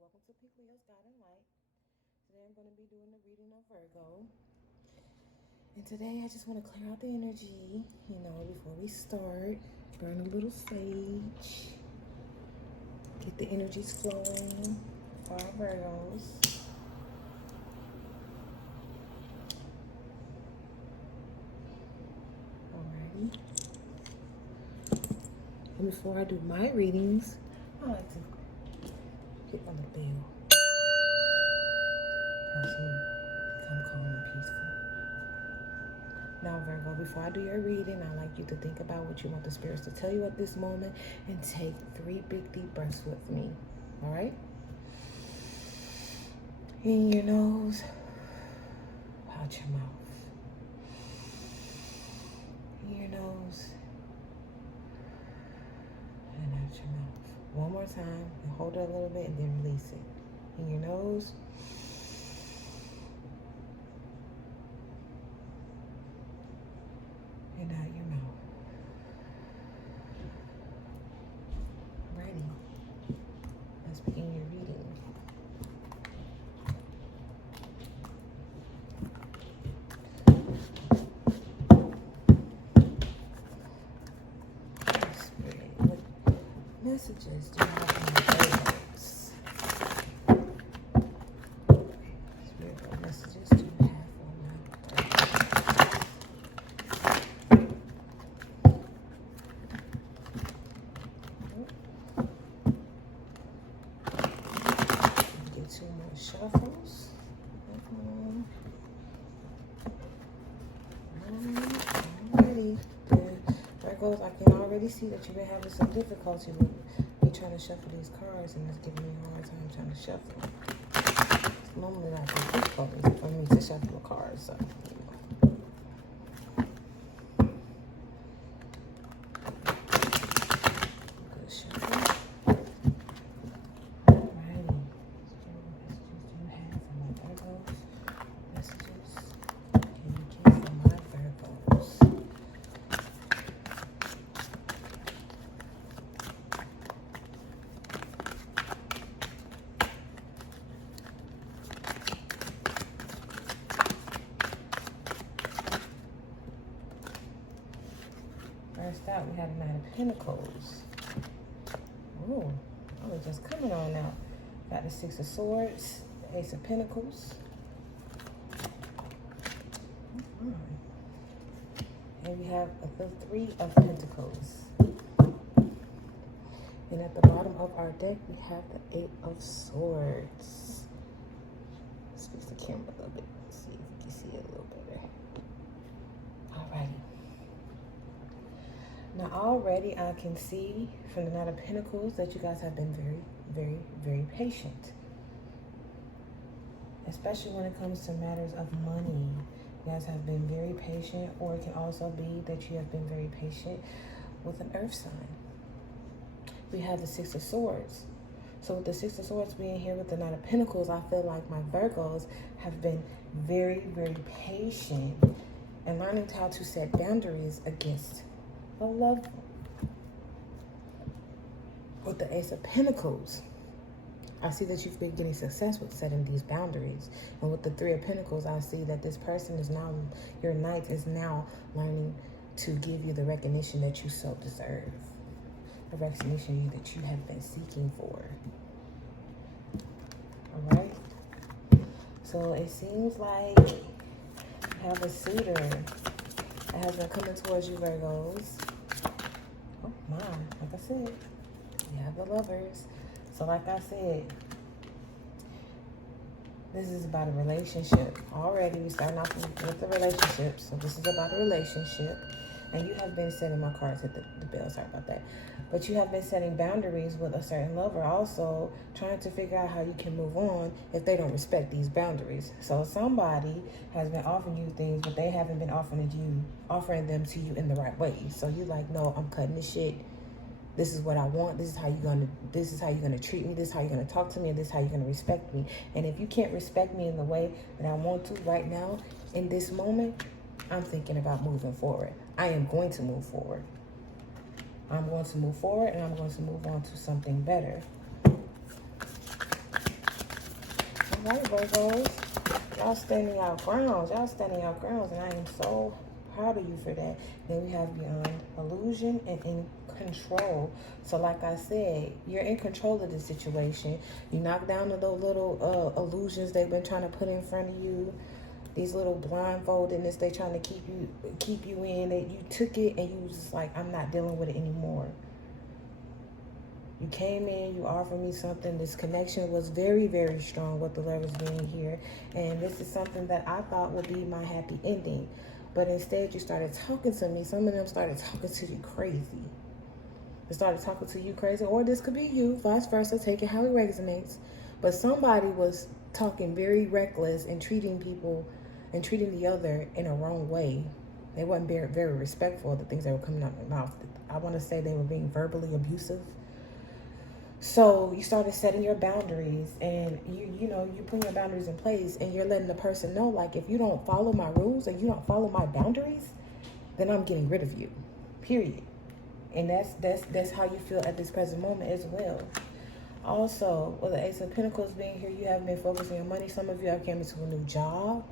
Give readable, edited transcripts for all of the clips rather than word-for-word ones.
Welcome to Peak Leo's God and Light. Today I'm going to be doing the reading of Virgo. And today I just want to clear out the energy, before we start. Burn a little sage. Get the energies flowing for our Virgos. Alrighty. And before I do my readings, I like to hit on the bell. Helps me become calm and peaceful. Now, Virgo, before I do your reading, I like you to think about what you want the spirits to tell you at this moment and take 3 big deep breaths with me. All right? In your nose, out your mouth. In your nose, and out your mouth. One more time, and hold it a little bit, and then release it. In your nose, and out your mouth. Ready? Let's begin your reading. Spirit, what messages do you have for my Virgos? Spirit, what messages do you have for my Get 2 more shuffles. Alrighty. Virgos, I can already see that you've been having some difficulty with me trying to shuffle these cards, and it's giving me a hard time trying to shuffle. It's normally not that difficult for me to shuffle a card, so. Good shuffle. Alrighty. Messages do you have for my Virgos? Messages can you give for my Virgos? First out, we have the 9 of Pentacles. Ooh, I was just coming on now. Got the 6 of Swords, the Ace of Pentacles. And we have the 3 of Pentacles. And at the bottom of our deck, we have the 8 of Swords. Let's fix the camera a little bit. See if we can see it a little better. Alrighty. Now already I can see from the 9 of Pentacles that you guys have been very, very, very patient. Especially when it comes to matters of money. You guys have been very patient, or it can also be that you have been very patient with an earth sign. We have the 6 of Swords. So with the 6 of Swords being here with the 9 of Pentacles, I feel like my Virgos have been very, very patient and learning how to set boundaries against a loved one. With the Ace of Pentacles, I see that you've been getting success with setting these boundaries. And with the 3 of Pentacles, I see that this person is now, your knight is now learning to give you the recognition that you so deserve. The recognition that you have been seeking for. All right? So it seems like you have a suitor that has been coming towards you, Virgos. Oh my, like I said, you have the Lovers. So like I said, this is about a relationship. Already, we're starting off with the relationship. So this is about a relationship. And you have been setting, my cards hit the bell, sorry about that. But you have been setting boundaries with a certain lover. Also, trying to figure out how you can move on if they don't respect these boundaries. So somebody has been offering you things, but they haven't been offering them to you in the right way. So you're like, no, I'm cutting this shit. This is what I want. This is how you're gonna treat me. This is how you're gonna talk to me. And this is how you're gonna respect me. And if you can't respect me in the way that I want to right now, in this moment, I'm thinking about moving forward. I am going to move forward. I'm going to move forward, and I'm going to move on to something better. All right, Virgos. Y'all standing your grounds. Y'all standing your grounds, and I am so proud of you for that. Then we have beyond illusion and in control. So like I said, you're in control of the situation. You knock down those little illusions they've been trying to put in front of you. These little blindfoldedness they trying to keep you in. That you took it and you was just like, I'm not dealing with it anymore. You came in, you offered me something. This connection was very, very strong with the lovers being here. And this is something that I thought would be my happy ending. But instead, you started talking to me. Some of them started talking to you crazy. They started talking to you crazy. Or this could be you, vice versa. Take it how it resonates. But somebody was talking very reckless and treating people and treating the other in a wrong way. They wasn't very respectful of the things that were coming out of their mouth. I want to say they were being verbally abusive. So you started setting your boundaries, and you put your boundaries in place, and you're letting the person know, like, if you don't follow my rules and you don't follow my boundaries, then I'm getting rid of you, period. And that's how you feel at this present moment as well. Also, with the Ace of Pentacles being here, you have been focusing on money. Some of you have came into a new job.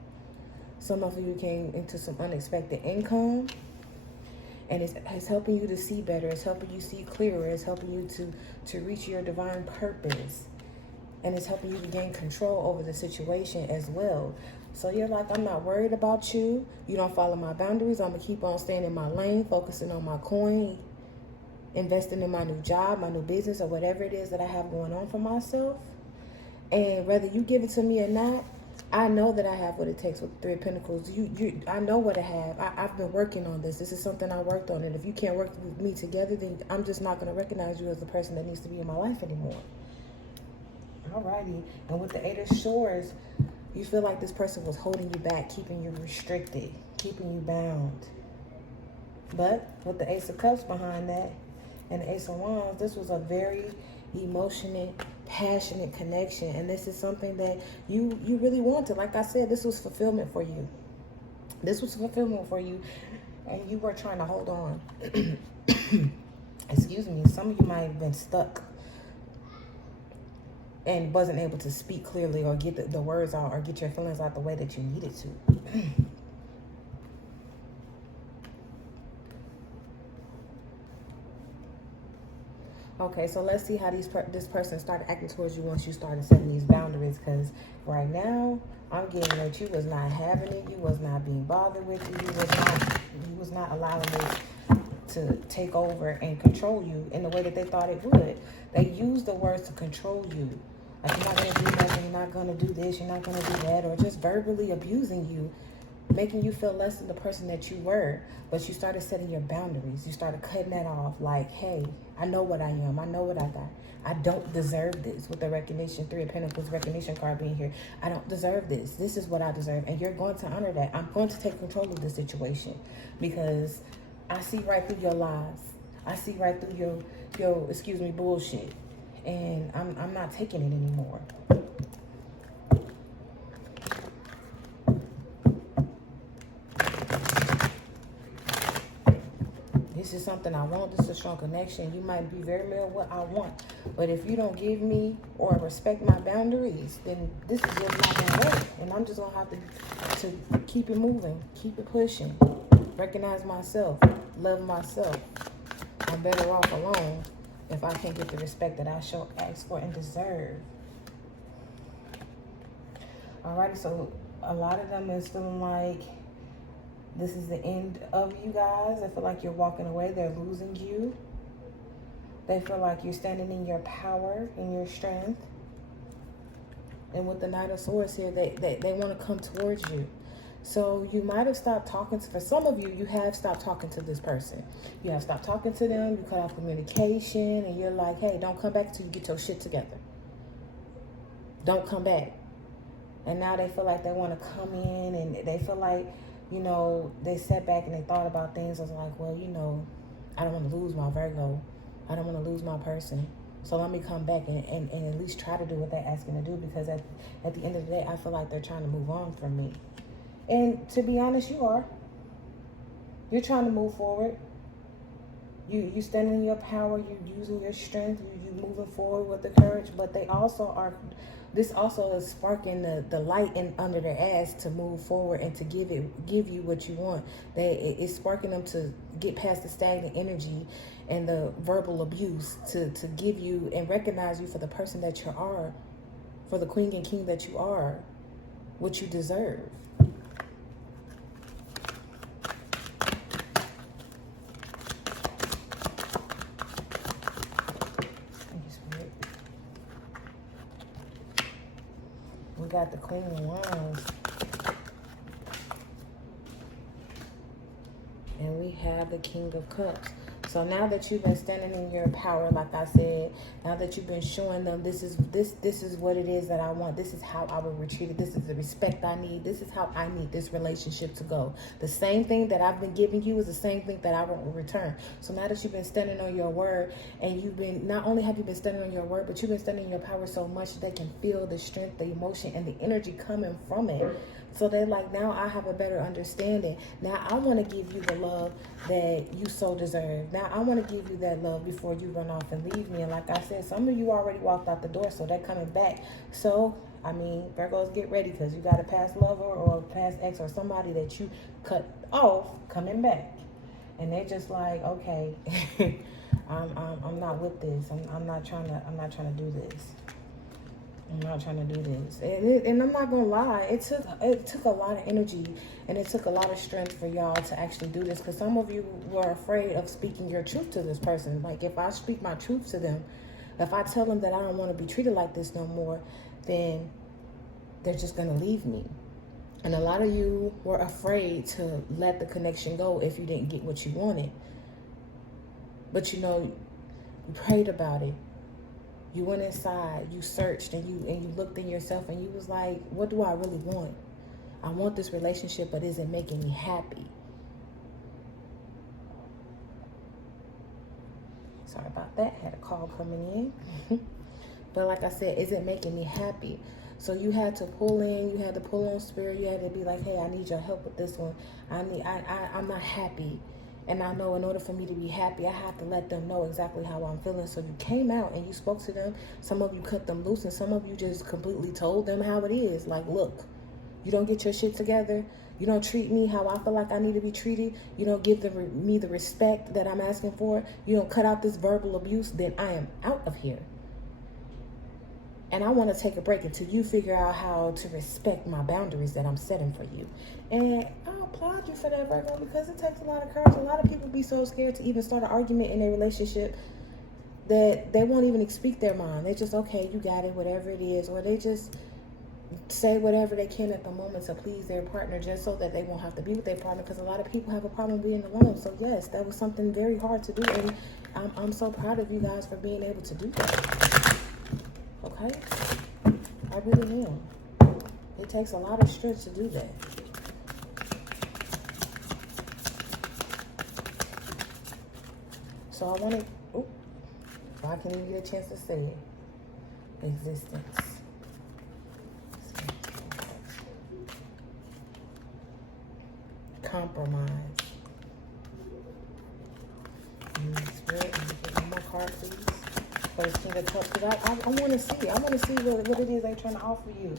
Some of you came into some unexpected income. And it's helping you to see better. It's helping you see clearer. It's helping you to reach your divine purpose. And it's helping you to gain control over the situation as well. So you're like, I'm not worried about you. You don't follow my boundaries. I'm going to keep on staying in my lane, focusing on my coin, investing in my new job, my new business, or whatever it is that I have going on for myself. And whether you give it to me or not, I know that I have what it takes with the Three of Pentacles. I know what I have. I've been working on this. This is something I worked on. And if you can't work with me together, then I'm just not going to recognize you as the person that needs to be in my life anymore. Alrighty. And with the Eight of Swords, you feel like this person was holding you back, keeping you restricted, keeping you bound. But with the Ace of Cups behind that and the Ace of Wands, this was a very emotional, passionate connection, and this is something that you really wanted. Like I said, this was fulfillment for you. This was fulfillment for you, and you were trying to hold on. Excuse me. Some of you might have been stuck and wasn't able to speak clearly or get the words out or get your feelings out the way that you needed to. Okay, so let's see how this person started acting towards you once you started setting these boundaries. Because right now, I'm getting that you was not having it. You was not being bothered with it. You was not allowing it to take over and control you in the way that they thought it would. They used the words to control you. Like, you're not going to do nothing. You're not going to do this. You're not going to do that. Or just verbally abusing you, making you feel less than the person that you were. But you started setting your boundaries. You started cutting that off. Like, hey, I know what I am. I know what I got. I don't deserve this. With the recognition, Three of Pentacles recognition card being here, I don't deserve this. This is what I deserve. And you're going to honor that. I'm going to take control of the situation, because I see right through your lies. I see right through your excuse me, bullshit. And I'm not taking it anymore. This is something I want. This is a strong connection. You might be very well what I want. But if you don't give me or respect my boundaries, then this is just not going to work. And I'm just going to have to keep it moving, keep it pushing, recognize myself, love myself. I'm better off alone if I can't get the respect that I show, ask for, and deserve. Alrighty, so a lot of them is feeling like this is the end of you guys. They feel like you're walking away. They're losing you. They feel like you're standing in your power, in your strength. And with the Knight of Swords here, they want to come towards you. So you might have stopped talking to, for some of you, you have stopped talking to this person. You have stopped talking to them. You cut off communication. And you're like, hey, don't come back till you get your shit together. Don't come back. And now they feel like they want to come in, and they feel like, you know, they sat back and they thought about things. I was like, well, you know, I don't want to lose my Virgo. I don't want to lose my person. So let me come back and at least try to do what they're asking to do, because at the end of the day, I feel like they're trying to move on from me. And to be honest, you are. You're trying to move forward. You standing in your power. You're using your strength. You're you moving forward with the courage, but they also are, this also is sparking the light in under their ass to move forward and to give you what you want. It's sparking them to get past the stagnant energy and the verbal abuse to give you and recognize you for the person that you are, for the queen and king that you are, what you deserve. We got the Queen of Wands. And we have the King of Cups. So now that you've been standing in your power, like I said, now that you've been showing them this is what it is that I want, this is how I will retreat it, this is the respect I need, this is how I need this relationship to go. The same thing that I've been giving you is the same thing that I want in return. So now that you've been standing on your word, and you've been, not only have you been standing on your word, but you've been standing in your power so much that they can feel the strength, the emotion, and the energy coming from it. So they're like, now I have a better understanding. Now I want to give you the love that you so deserve. Now I want to give you that love before you run off and leave me. And like I said, some of you already walked out the door, so they're coming back. So, I mean, Virgos, get ready, because you got a past lover or a past ex or somebody that you cut off coming back. And they're just like, okay, I'm not with this. I'm not trying to do this. I'm not trying to do this. And I'm not gonna lie, it took a lot of energy and it took a lot of strength for y'all to actually do this, because some of you were afraid of speaking your truth to this person. Like, if I speak my truth to them, if I tell them that I don't want to be treated like this no more, then they're just gonna leave me. And a lot of you were afraid to let the connection go if you didn't get what you wanted. But you know, you prayed about it. You went inside, you searched, and you looked in yourself, and you was like, what do I really want? I want this relationship, but is it making me happy? Sorry about that. Had a call coming in. But like I said, is it making me happy? So you had to pull in, you had to pull on spirit, you had to be like, hey, I need your help with this one. I'm not happy. And I know in order for me to be happy, I have to let them know exactly how I'm feeling. So you came out and you spoke to them. Some of you cut them loose, and some of you just completely told them how it is. Like, look, you don't get your shit together. You don't treat me how I feel like I need to be treated. You don't give me the respect that I'm asking for. You don't cut out this verbal abuse. Then I am out of here. And I want to take a break until you figure out how to respect my boundaries that I'm setting for you. And I applaud you for that, Virgo, because it takes a lot of courage. A lot of people be so scared to even start an argument in a relationship that they won't even speak their mind. They just, okay, you got it, whatever it is. Or they just say whatever they can at the moment to please their partner just so that they won't have to be with their partner, because a lot of people have a problem being alone. So yes, that was something very hard to do. And I'm so proud of you guys for being able to do that. Okay? I really am. It takes a lot of strength to do that. So I want to, I can't even get a chance to say it. Existence. Compromise. Spirit, get one more card, please. For the King of Cups, because I want to see. I want to see what it is they're trying to offer you.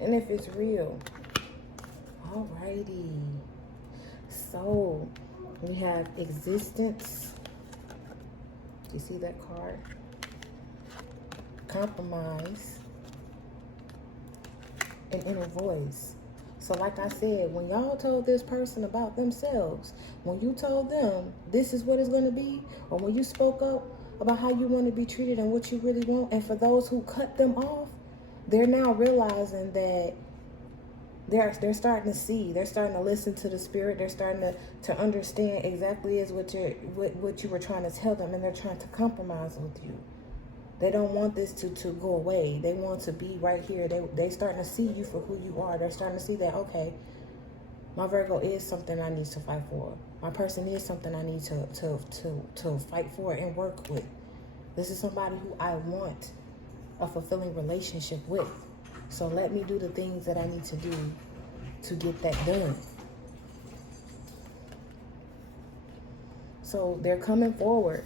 And if it's real. Alrighty. So, we have existence. You see that card? Compromise. And inner voice. So like I said, when y'all told this person about themselves, when you told them this is what it's going to be, or when you spoke up about how you want to be treated and what you really want, and for those who cut them off, they're now realizing that they're starting to see, they're starting to listen to the spirit, they're starting to understand exactly is what you were trying to tell them, and they're trying to compromise with you. They don't want this to go away. They want to be right here. They starting to see you for who you are. They're starting to see that, okay, my Virgo is something I need to fight for. My person is something I need to fight for and work with. This is somebody who I want a fulfilling relationship with. So let me do the things that I need to do to get that done. So they're coming forward.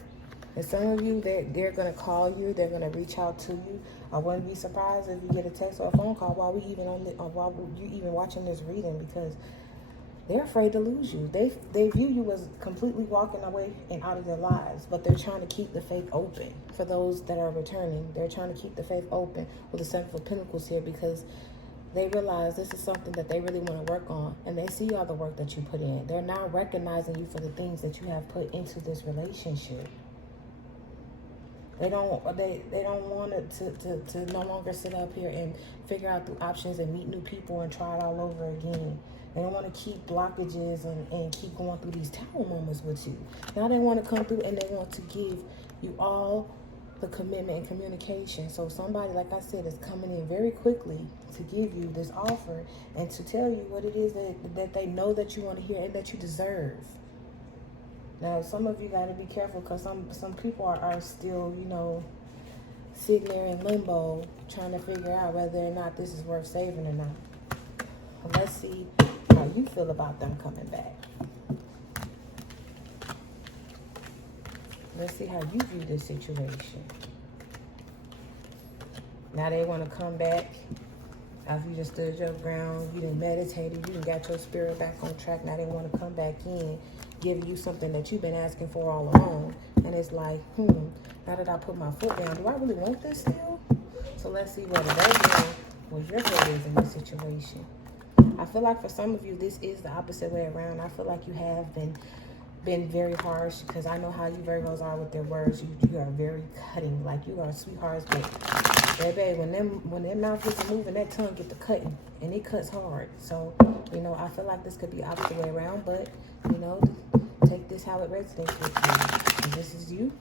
And some of you, they're going to call you. They're going to reach out to you. I wouldn't be surprised if you get a text or a phone call while you even watching this reading, because they're afraid to lose you. They view you as completely walking away and out of their lives, but they're trying to keep the faith open. For those that are returning, they're trying to keep the faith open with the Seven of Pentacles here, because they realize this is something that they really want to work on, and they see all the work that you put in. They're now recognizing you for the things that you have put into this relationship. They don't want it to no longer sit up here and figure out the options and meet new people and try it all over again. They don't want to keep blockages and keep going through these tower moments with you. Now they want to come through and they want to give you all the commitment and communication. So somebody, like I said, is coming in very quickly to give you this offer and to tell you what it is that they know that you want to hear and that you deserve. Now, some of you got to be careful, because some people are still, you know, sitting there in limbo trying to figure out whether or not this is worth saving or not. Let's see how you feel about them coming back. Let's see how you view this situation. Now they want to come back after you just stood your ground, you done meditated, you done got your spirit back on track. Now they want to come back in, giving you something that you've been asking for all along. And it's like, now that I put my foot down, do I really want this still? So let's see what your head is in this situation. I feel like for some of you, this is the opposite way around. I feel like you have been very harsh, because I know how you Virgos are with their words. You are very cutting, like you are sweethearts, but baby, when their mouth gets to moving, that tongue get to cutting, and it cuts hard. So, you know, I feel like this could be opposite way around, but, you know, take this how it resonates with you. And this is you.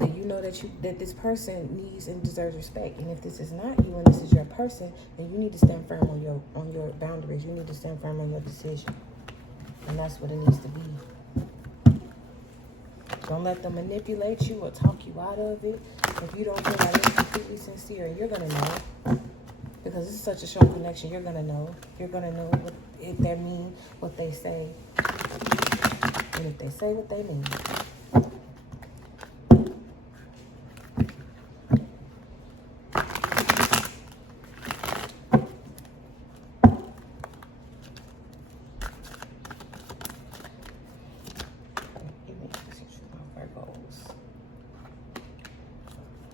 And you know that this person needs and deserves respect. And if this is not you and this is your person, then you need to stand firm on your boundaries. You need to stand firm on your decision. And that's what it needs to be. Don't let them manipulate you or talk you out of it. If you don't feel like it's completely sincere, you're going to know. Because it's such a strong connection, you're going to know. You're going to know if they mean what they say. And if they say what they mean.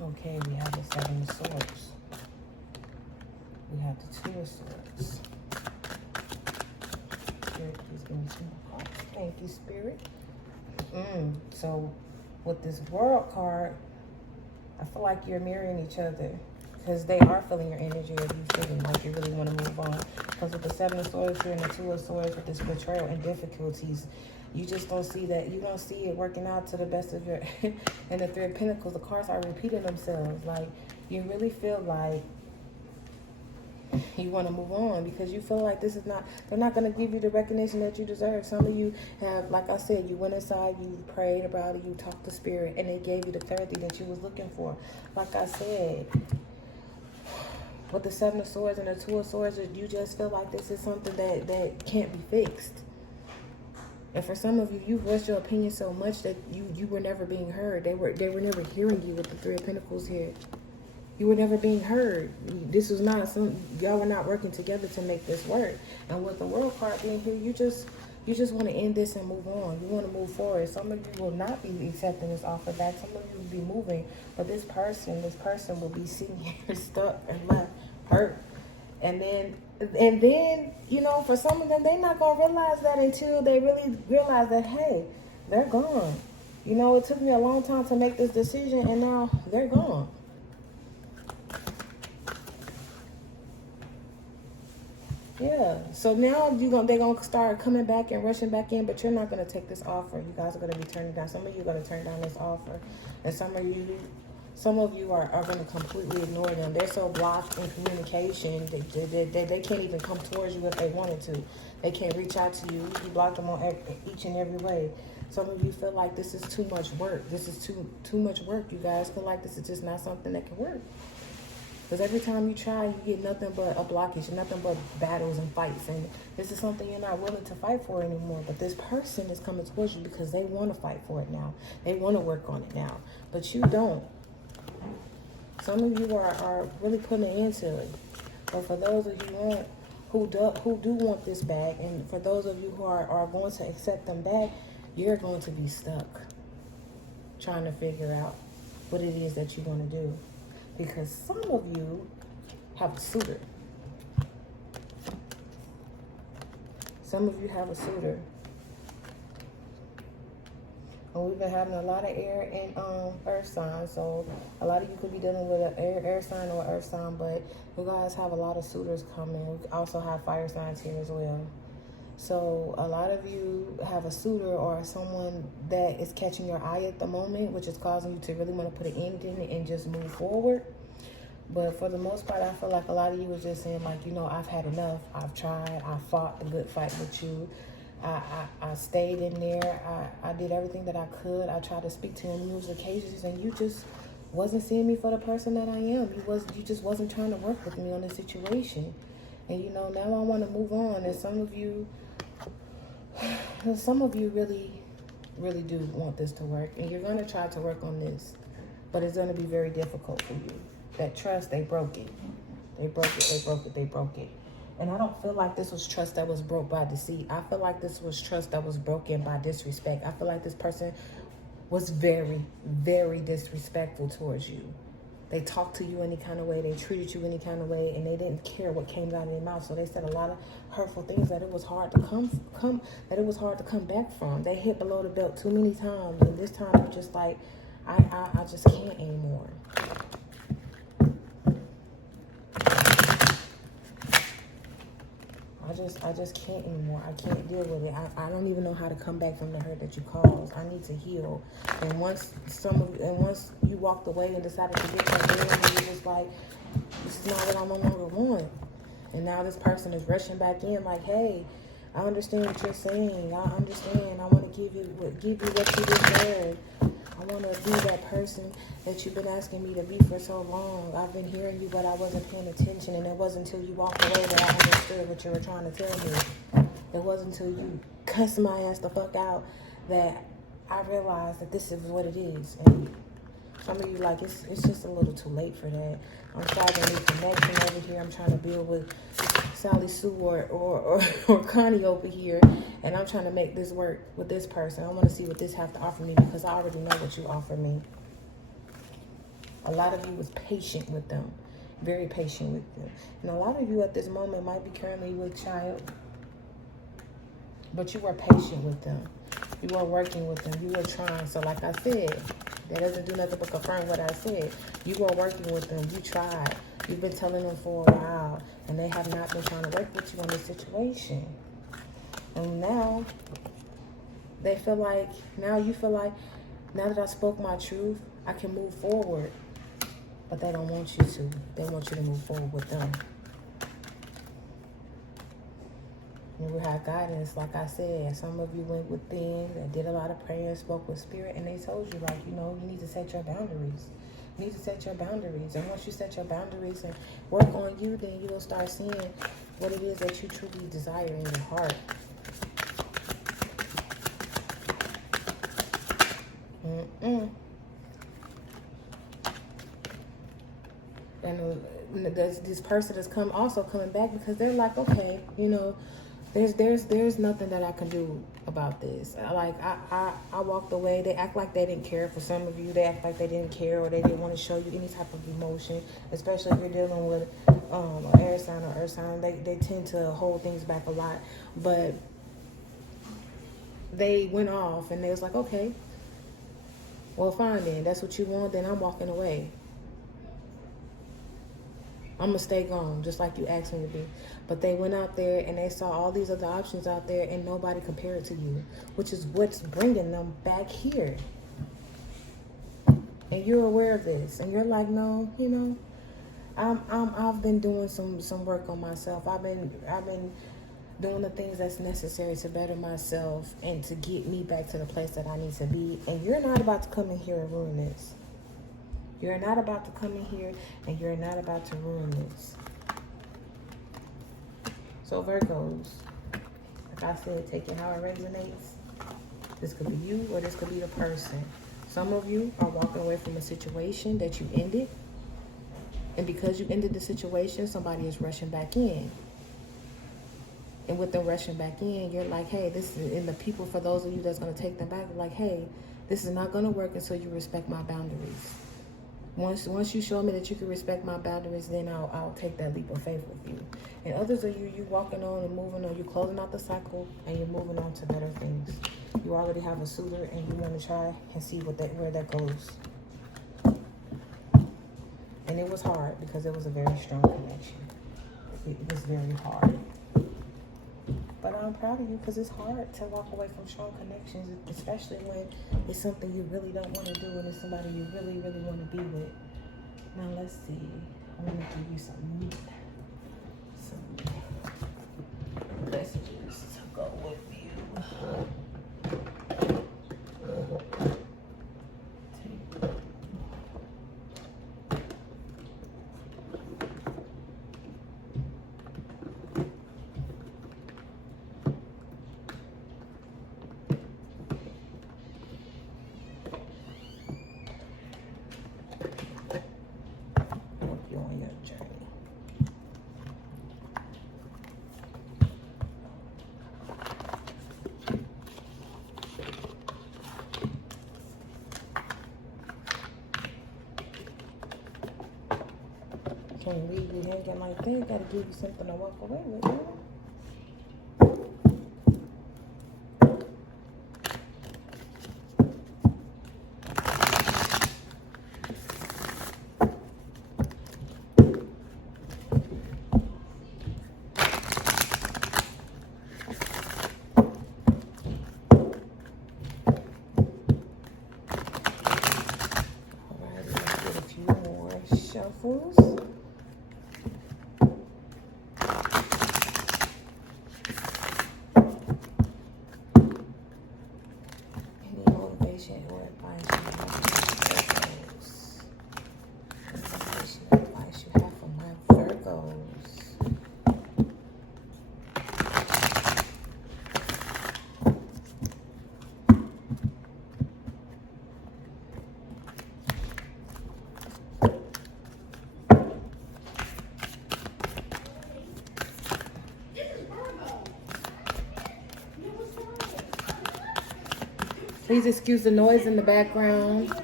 Okay, we have the Seven of Swords. We have the Two of Swords. Spirit, please give me some more cards. Thank you, Spirit. So, with this World card, I feel like you're mirroring each other, because they are feeling your energy of you feeling like you really want to move on. Because with the Seven of Swords here and the Two of Swords, with this betrayal and difficulties, you just don't see that. You don't see it working out to the best of your... And the Three of Pentacles, the cards are repeating themselves. Like, you really feel like you want to move on, because you feel like this is not... They're not going to give you the recognition that you deserve. Some of you have, like I said, you went inside, you prayed about it, you talked to Spirit, and they gave you the clarity that you was looking for. Like I said, with the Seven of Swords and the Two of Swords, you just feel like this is something that can't be fixed. And for some of you, you voiced your opinion so much that you were never being heard. They were never hearing you with the Three of Pentacles here. You were never being heard. This was not y'all were not working together to make this work. And with the World card being here, you just want to end this and move on. You want to move forward. Some of you will not be accepting this offer back. Some of you will be moving, but this person will be sitting here stuck and left hurt. And then, you know, for some of them, they're not going to realize that until they really realize that, hey, they're gone. You know, it took me a long time to make this decision, and now they're gone. Yeah, so now they're going to start coming back and rushing back in, but you're not going to take this offer. You guys are going to be turning down. Some of you are going to turn down this offer, and some of you are going to completely ignore them. They're so blocked in communication that they can't even come towards you if they wanted to. They can't reach out to you. You block them on each and every way. Some of you feel like this is too much work. This is too much work. You guys feel like this is just not something that can work. Because every time you try, you get nothing but a blockage, nothing but battles and fights. And this is something you're not willing to fight for anymore. But this person is coming towards you because they want to fight for it now. They want to work on it now. But you don't. Some of you are really putting an end to it. But for those of you who do want this back, and for those of you who are going to accept them back, you're going to be stuck trying to figure out what it is that you want to do. Because some of you have a suitor. Some of you have a suitor. And we've been having a lot of air and earth signs. So a lot of you could be dealing with an air sign or earth sign, but you guys have a lot of suitors coming. We also have fire signs here as well. So a lot of you have a suitor or someone that is catching your eye at the moment, which is causing you to really want to put an end in it and just move forward. But for the most part, I feel like a lot of you are just saying, like, you know, I've had enough. I've tried. I fought the good fight with you. I stayed in there. I did everything that I could. I tried to speak to you on numerous occasions, and you just wasn't seeing me for the person that I am. You just wasn't trying to work with me on this situation. And, you know, now I want to move on. And some of you really, really do want this to work. And you're going to try to work on this. But it's going to be very difficult for you. That trust, they broke it. They broke it. And I don't feel like this was trust that was broke by deceit. I feel like this was trust that was broken by disrespect. I feel like this person was very, very disrespectful towards you. They talked to you any kind of way. They treated you any kind of way. And they didn't care what came out of their mouth. So they said a lot of hurtful things that it was hard to come back from. They hit below the belt too many times. And this time you're just like, I just can't anymore. I just can't anymore. I can't deal with it. I don't even know how to come back from the hurt that you caused. I need to heal. And once you walked away and decided to get that in, it was like, this is not what I no longer want. And now this person is rushing back in like, hey, I understand what you're saying. I understand. I want to give you what you deserve. I want to be that person that you've been asking me to be for so long. I've been hearing you, but I wasn't paying attention. And it wasn't until you walked away that I understood what you were trying to tell me. It wasn't until you cussed my ass the fuck out that I realized that this is what it is. And some of you, like, it's just a little too late for that. I'm starting a new connection over here. I'm trying to build with Sally Sue or Connie over here. And I'm trying to make this work with this person. I want to see what this have to offer me because I already know what you offer me. A lot of you was patient with them. Very patient with them. And a lot of you at this moment might be currently with child. But you were patient with them. You were working with them. You were trying. So like I said, that doesn't do nothing but confirm what I said. You were working with them. You tried. You've been telling them for a while. And they have not been trying to work with you on this situation. And now, you feel like, now that I spoke my truth, I can move forward. But they don't want you to. They want you to move forward with them. And we have guidance, like I said. Some of you went within and did a lot of prayer and spoke with spirit. And they told you, like, you know, you need to set your boundaries. You need to set your boundaries. And once you set your boundaries and work on you, then you will start seeing what it is that you truly desire in your heart. And this person is also coming back because they're like, okay, you know, there's nothing that I can do about this. Like I walked away. They act like they didn't care. For some of you, they act like they didn't care or they didn't want to show you any type of emotion, especially if you're dealing with an air sign or earth sign. They tend to hold things back a lot. But they went off and they was like, okay, well, fine then. That's what you want. Then I'm walking away. I'm going to stay gone, just like you asked me to be. But they went out there and they saw all these other options out there and nobody compared to you, which is what's bringing them back here. And you're aware of this. And you're like, no, you know, I've been doing some work on myself. I've been doing the things that's necessary to better myself and to get me back to the place that I need to be. And you're not about to come in here and ruin this. You're not about to come in here and you're not about to ruin this. So Virgos, like I said, take it how it resonates. This could be you or this could be the person. Some of you are walking away from a situation that you ended. And because you ended the situation, somebody is rushing back in. And with them rushing back in, you're like, hey, this is, and the people, for those of you that's going to take them back, like, hey, this is not going to work until you respect my boundaries. Once you show me that you can respect my boundaries, then I'll take that leap of faith with you. And others of you walking on and moving on, you're closing out the cycle and you're moving on to better things. You already have a suitor and you want to try and see where that goes. And it was hard because it was a very strong connection. It was very hard. But I'm proud of you because it's hard to walk away from strong connections, especially when it's something you really don't want to do and it's somebody you really, really want to be with. Now let's see. I'm going to give you some messages to go with you. Can't leave you hanging like that. Gotta give you something to walk away with, man. Alright, let's get a few more shuffles. Please excuse the noise in the background.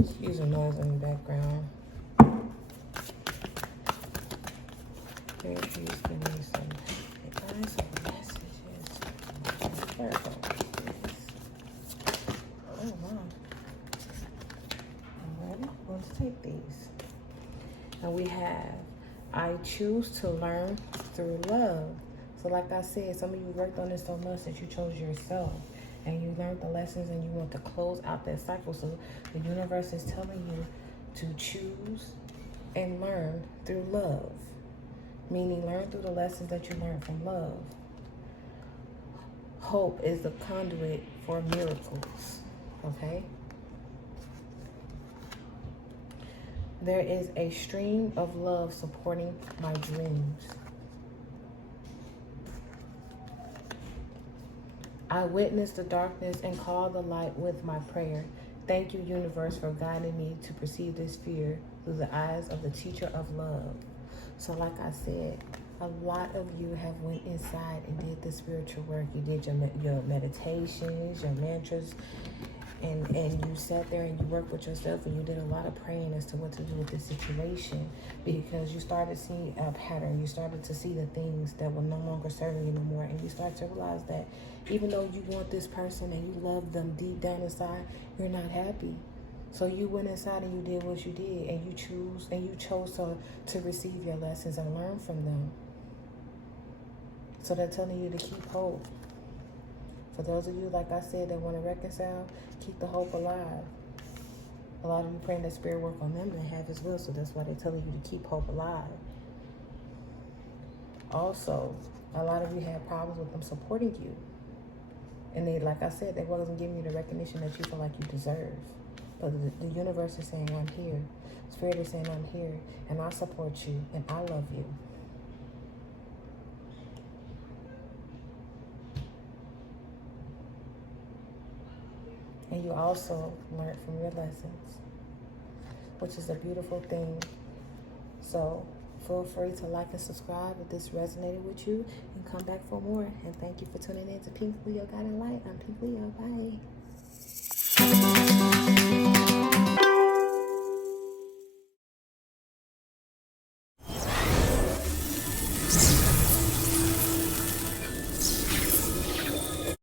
Excuse the noise in the background. Please give me some advice or messages. Virgo, please. Oh, wow. Alrighty, let's take these. And we have, I choose to learn through love. So like I said, some of you worked on this so much that you chose yourself. And you learned the lessons and you want to close out that cycle. So the universe is telling you to choose and learn through love. Meaning learn through the lessons that you learned from love. Hope is the conduit for miracles. Okay? There is a stream of love supporting my dreams. I witness the darkness and call the light with my prayer. Thank you, universe, for guiding me to perceive this fear through the eyes of the teacher of love. So like I said, a lot of you have went inside and did the spiritual work. You did your meditations, your mantras, and you sat there and you worked with yourself and you did a lot of praying as to what to do with this situation, because you started seeing a pattern. You started to see the things that were no longer serving you anymore, and you start to realize that even though you want this person and you love them deep down inside, you're not happy. So you went inside and you did what you did, and you chose to receive your lessons and learn from them. So they're telling you to keep hope. For those of you, like I said, that want to reconcile, keep the hope alive. A lot of you praying that spirit work on them, they have as well. So that's why they're telling you to keep hope alive. Also, a lot of you have problems with them supporting you. And they, like I said, they wasn't giving you the recognition that you feel like you deserve. But the universe is saying, I'm here. Spirit is saying, I'm here. And I support you. And I love you. And you also learned from your lessons, which is a beautiful thing. So feel free to like and subscribe if this resonated with you, and come back for more. And thank you for tuning in to Pink Leo Guiding Light. I'm Pink Leo. Bye.